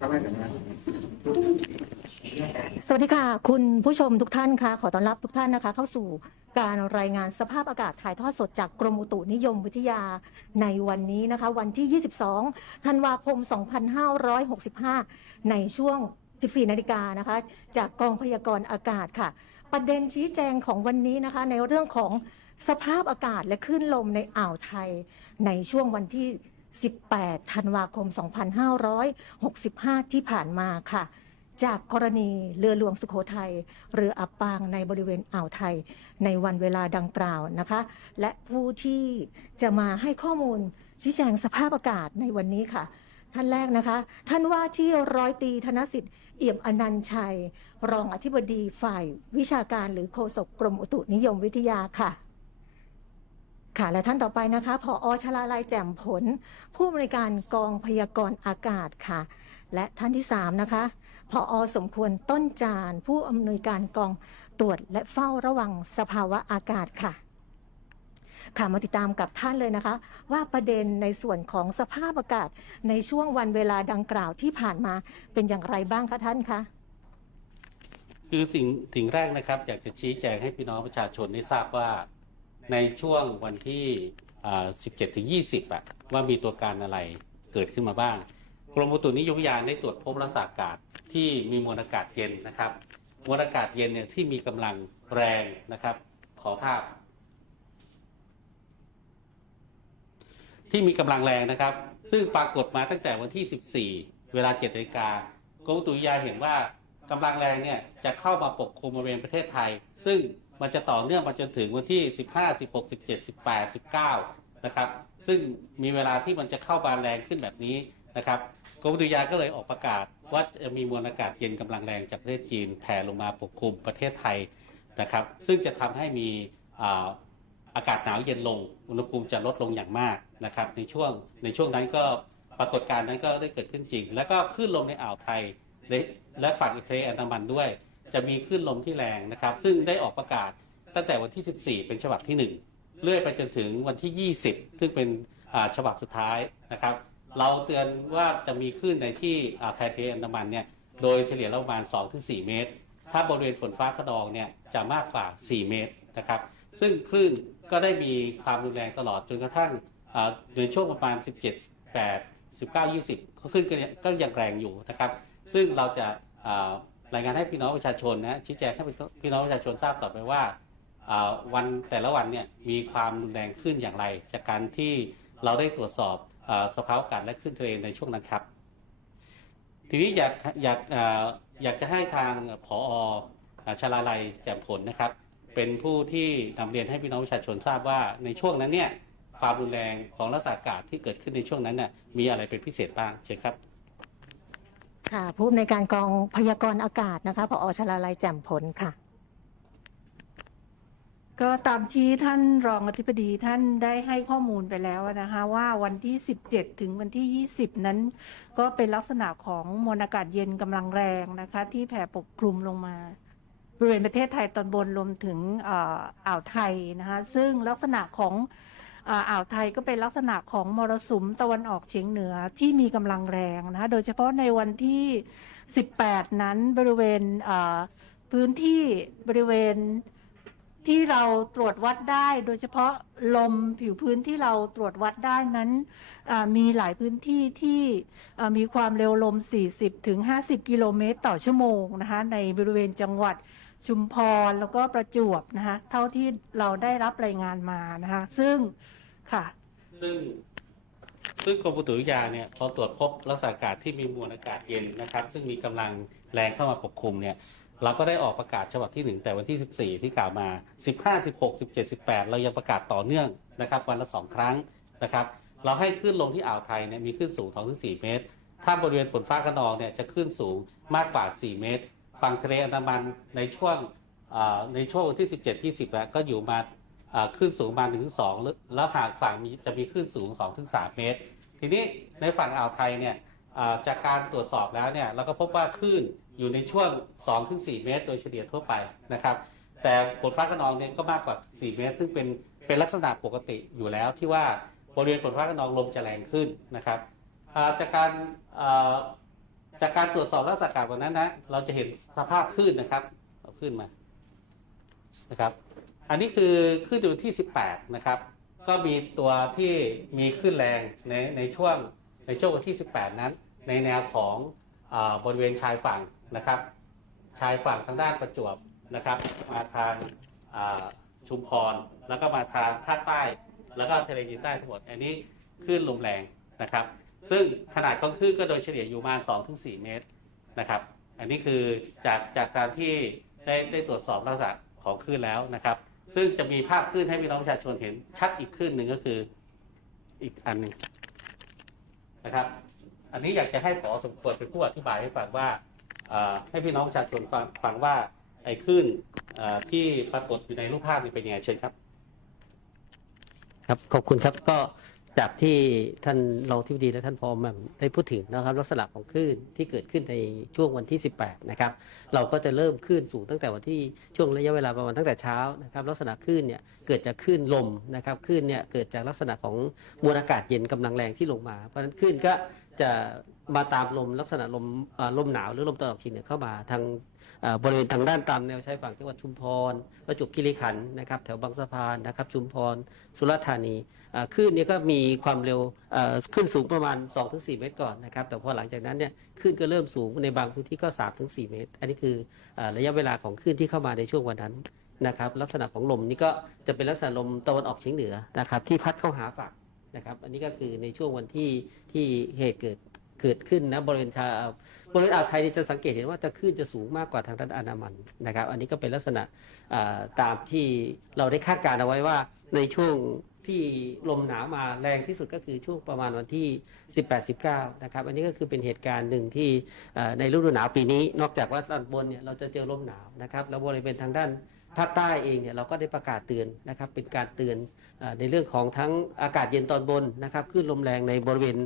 สวัสดีค่ะ คุณผู้ชมทุกท่านคะขอต้อนรับทุกท่านนะคะ เข้าสู่การรายงานสภาพอากาศถ่ายทอดสดจากกรมอุตุนิยมวิทยาในวันนี้นะคะ วันที่ 22 ธันวาคม 2565 ในช่วง 14 นาฬิกานะคะ จากกองพยากรณ์อากาศค่ะ ประเด็นชี้แจงของวันนี้นะคะ ในเรื่องของสภาพอากาศและคลื่นลมในอ่าวไทย ในช่วงวันที่ 18 ธันวาคม 2565 ที่ผ่านมาค่ะ จากกรณีเรือหลวงสุโขทัยเรืออับปางในบริเวณอ่าวไทย ในวันเวลาดังกล่าวนะคะ และผู้ที่จะมาให้ข้อมูลชี้แจงสภาพอากาศในวันนี้ค่ะ ท่านแรกนะคะ ท่านว่าที่ร้อยตีธนสิทธิ์เอี่ยมอนันชัย รองอธิบดีฝ่ายวิชาการหรือโฆษกกรมอุตุนิยมวิทยาค่ะ ค่ะและท่านต่อไปนะคะผอชลาลัยแจ่มผล ผู้อำนวยการกองพยากรณ์อากาศค่ะ และท่านที่สามนะคะผอสมควรต้นจาน ผู้อำนวยการกองตรวจและเฝ้าระวังสภาวะอากาศค่ะ ค่ะมาติดตามกับท่านเลยนะคะ ว่าประเด็นในส่วนของสภาพอากาศในช่วงวันเวลาดังกล่าวที่ผ่านมาเป็นอย่างไรบ้างคะท่านคะคือสิ่งสิ่งแรกนะครับ อยากจะชี้แจงให้พี่น้องประชาชนได้ทราบว่า ในช่วงวันที่ 17ถึง20อะว่ามีตัวการอะไรเกิดขึ้นมาบ้าง กรมอุตุนิยมวิทยาได้ตรวจพบลักษณะอากาศที่มีมวลอากาศเย็นนะครับมวลอากาศเย็นเนี่ยที่มีกำลังแรงนะครับ ขอภาพ ที่มีกำลังแรงนะครับ ซึ่งปรากฏมาตั้งแต่วันที่ 14 เวลา7นาฬิกากรมอุตุนิยมวิทยาเห็นว่ากำลังแรงเนี่ยจะเข้ามาปกคลุมบริเวณประเทศไทย ซึ่ง มันจะต่อเนื่องมาจนถึงวันที่ 15 16 17 18 19นะครับซึ่งมีเวลาที่มันจะเข้ามานแรงขึ้นแบบนี้นะครับกรมอุตุนิยาก็เลยออกประกาศว่าจะมีมวลอากาศเย็นกำลังแรงจากประเทศจีนแผ่ลงมาปกคลุมประเทศไทยนะครับ ซึ่งจะทำให้มีอากาศหนาวเย็นลง อุณหภูมิจะลดลงอย่างมากนะครับ ในช่วงในช่วงนั้นก็ปรากฏการณ์นั้นก็ได้เกิดขึ้นจริง แล้วก็คลื่นลมในอ่าวไทยและฝั่งทะเลอันดามันด้วย จะมีคลื่นลมที่แรงนะครับ ซึ่งได้ออกประกาศตั้งแต่วันที่ 14 เป็นฉบับที่ 1 เรื่อยไปจนถึงวันที่ 20 ซึ่งเป็นฉบับสุดท้ายนะครับ เราเตือนว่าจะมีคลื่นในที่ไทยเลอันดามันเนี่ยโดยเฉลี่ยแล้วประมาณ 2-4 เมตร ถ้าบริเวณฝนฟ้าขนองเนี่ยจะมากกว่า 4 เมตรนะครับ ซึ่งคลื่นก็ได้มีความรุนแรงตลอดจนกระทั่งในช่วงประมาณ 17 8 19 20 ก็ขึ้นก็ยังแรงอยู่นะครับ ซึ่งเราจะ รายงานให้พี่น้องประชาชนนะชี้แจงให้พี่น้องประชาชนทราบต่อไปว่าวันแต่ละวันเนี่ยมีความรุนแรงขึ้นอย่างไร จากการที่เราได้ตรวจสอบอสภาพอากาศและคลื่นทะเลในช่วงนั้นครับ ทีนี้อยากอยากออยากจะให้ทางผออ่าชลาลัยแจ่มผลนะครับ เป็นผู้ที่นำเรียนให้พี่น้องประชาชนทราบว่าในช่วงนั้นเนี่ยความรุนแรงของลักษณะอากาศที่เกิดขึ้นในช่วงนั้นน่ะมีอะไรเป็นพิเศษบ้างเชิญครับ ค่ะ ผู้อำนวยการกองพยากรณ์อากาศนะคะผอชลาลัยแจ่มผลค่ะ ก็ตามที่ท่านรองอธิบดีท่านได้ให้ข้อมูลไปแล้วนะคะว่าวันที่ 17 ถึงวันที่ 20 นั้น ก็เป็นลักษณะของมวลอากาศเย็นกำลังแรงนะคะ ที่แผ่ปกคลุมลงมา บริเวณประเทศไทยตอนบนรวมถึงเอ่ออ่าวไทยนะคะซึ่งลักษณะของ อ่าวไทยก็เป็นลักษณะของมรสุมตะวันออกเฉียงเหนือที่มีกำลังแรงนะคะโดยเฉพาะในวันที่ 18 นั้นบริเวณพื้นที่บริเวณที่เราตรวจวัดได้ โดยเฉพาะลมผิวพื้นที่เราตรวจวัดได้นั้นมีหลายพื้นที่ที่มีความเร็วลม 40ถึง50 กิโลเมตรต่อชั่วโมงนะคะในบริเวณจังหวัดชุมพรแล้วก็ประจวบนะคะเท่าที่เราได้รับรายงานมานะคะซึ่ง ค่ะ ซึ่งซึ่งกรมอุตุนิยมวิทยาเนี่ยพอตรวจพบลักษณะอากาศที่มีมวลอากาศเย็นนะครับ ซึ่งมีกำลังแรงเข้ามาปกคลุมเนี่ยเราก็ได้ออกประกาศฉบับที่ 1 แต่วันที่ 14 ที่กล่าวมา 15 16 17 18 เรายังประกาศต่อเนื่องนะครับวันละ 2 ครั้งนะครับ เราให้คลื่นลมที่อ่าวไทยเนี่ยมีคลื่นสูง2-4 เมตร ถ้าบริเวณฝนฟ้าขนองเนี่ยจะคลื่นสูงมากกว่า 4 เมตร ฝั่งทะเลอันดามันในช่วงในช่วงวันที่ 17ที่10แล้วก็อยู่มา คลื่นสูงประมาณ1ถึง2แล้วแล้วหากฝั่งมีจะมีคลื่นสูง2ถึง3เมตร ทีนี้ในฝั่งอ่าวไทยเนี่ยจากการตรวจสอบแล้วเนี่ยเราก็พบว่าคลื่นอยู่ในช่วง2ถึง4เมตร โดยเฉลี่ยทั่วไปนะครับ แต่ฝนฟ้าขนองเนี่ยก็มากกว่า 4 เมตร ซึ่งเป็นเป็นลักษณะปกติอยู่แล้วที่ว่าบริเวณฝนฟ้าขนองลมจะแรงขึ้นนะครับจากการจากการตรวจสอบลักษณะอากาศวันนั้นนะเราจะเห็นสภาพคลื่นนะครับเอาคลื่นมานะครับ อันนี้คือคลื่นอยู่ที่ 18 นะครับ ก็มีตัวที่มีคลื่นแรงในในช่วงในช่วงวันที่ 18 นั้น ในแนวของอบริเวณชายฝั่งนะครับ ชายฝั่งทางด้านประจวบนะครับ มาทางชุมพร แล้วก็มาทางภาคใต้ แล้วก็ทะเลจีนใต้ทั้งหมด อันนี้คลื่นลมแรงนะครับ ซึ่งขนาดของคลื่นก็โดยเฉลี่ยอยู่ประมาณ2-4 เมตรนะครับ อันนี้คือจากจากการที่ได้ได้ตรวจสอบลักษณะของคลื่นแล้วนะครับ ซึ่งจะมีภาพคลื่นให้พี่น้องประชาชนเห็นชัดอีกคลื่นหนึ่งก็คืออีกอันหนึ่งนะครับ อันนี้อยากจะให้ขอสมควรเป็นผู้อธิบายให้ฟังว่าให้พี่น้องประชาชนฟังฟังว่าไอ้คลื่นที่ปรากฏอยู่ในรูปภาพนี้เป็นยังไงเช่นครับ ครับขอบคุณครับก็ จากที่ท่านรองที่ดีและท่านพอแมมได้พูดถึงนะครับ ลักษณะของคลื่นที่เกิดขึ้นในช่วงวันที่ 18 นะครับ เราก็จะเริ่มคลื่นสูงตั้งแต่วันที่ช่วงระยะเวลาประมาณตั้งแต่เช้านะครับ ลักษณะคลื่นเนี่ยเกิดจากคลื่นลมนะครับคลื่นเนี่ยเกิดจากลักษณะของมวลอากาศเย็นกำลังแรงที่ลงมา เพราะฉะนั้นคลื่นก็จะมาตามลมลักษณะลมลมหนาวหรือลมตะวันออกเฉียงเหนือเข้ามาทาง บริเวณทางด้านตามแนวชายฝั่งจังหวัดชุมพรประจวบคีรีขันธ์นะครับ แถวบางสะพานนะครับ ชุมพร สุราษฎร์ธานีคลื่นนี้ก็มีความเร็วขึ้นสูงประมาณ 2-4 เมตรก่อนนะครับ แต่พอหลังจากนั้นเนี่ยคลื่นก็เริ่มสูงในบางพื้นที่ก็ 3-4 เมตร อันนี้คืออระยะเวลาของคลื่นที่เข้ามาในช่วงวันนั้นนะครับลักษณะของลมนี่ก็จะเป็นลักษณะลมตะวันออกเฉียงเหนือนะครับที่พัดเข้าหาฝั่งนะครับ อันนี้ก็คือในช่วงวันที่ที่เหตุเกิดเกิดขึ้นนะบริเวณชา บริเวณอ่าวไทยนี่จะสังเกตเห็นว่าจะคลื่นจะสูงมากกว่าทางด้านอันดามันนะครับ อันนี้ก็เป็นลักษณะตามที่เราได้คาดการณ์เอาไว้ว่าในช่วงที่ลมหนาวมาแรงที่สุดก็คือช่วงประมาณวันที่ 18-19 นะครับ อันนี้ก็คือเป็นเหตุการณ์หนึ่งที่ในฤดูหนาวปีนี้ นอกจากว่าด้านบนเนี่ยเราจะเจอลมหนาวนะครับ แล้วบริเวณทางด้านภาคใต้เองเนี่ยเราก็ได้ประกาศเตือนนะครับ เป็นการเตือนในเรื่องของทั้งอากาศเย็นตอนบนนะครับคลื่นลมแรงในบริเวณ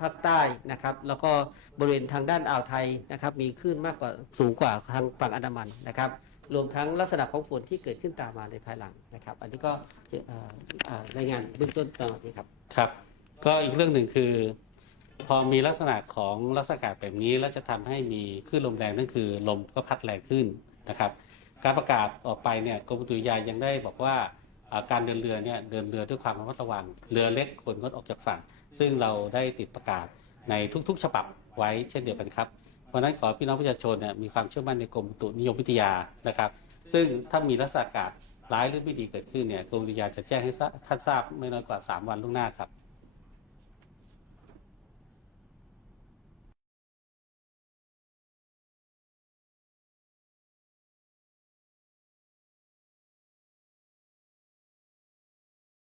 ภาคใต้นะครับ แล้วก็บริเวณทางด้านอ่าวไทยนะครับ มีคลื่นมากกว่าสูงกว่าทางฝั่งอันดามันนะครับ รวมทั้งลักษณะของฝนที่เกิดขึ้นตามมาในภายหลังนะครับ อันนี้ก็จะเอ่อเอ่อรายงานเบื้องต้นตอนนี้ครับ ครับ ก็อีกเรื่องหนึ่งคือ พอมีลักษณะของลักษณะอากาศแบบนี้แล้วจะทำให้มีคลื่นลมแรงนั่นคือ ลมก็พัดแรงขึ้นนะครับ การประกาศออกไปเนี่ยกรมอุตุนิยมยังได้บอกว่าอ่าการเดินเรือเนี่ยเดินเรือด้วยความระมัดระวัง เรือเล็กควรงดออกจากฝั่ง ซึ่งเราได้ติดประกาศในทุกๆ ฉบับไว้เช่นเดียวกันครับเพราะนั้นขอพี่น้องประชาชนเนี่ยมีความเชื่อมั่นในกรมอุตุนิยมวิทยานะครับ ซึ่งถ้ามีลักษณะอากาศร้ายหรือไม่ดีเกิดขึ้นเนี่ยกรมอุตุนิยมจะแจ้งให้ท่านทราบไม่น้อยกว่า 3 วันล่วงหน้าครับ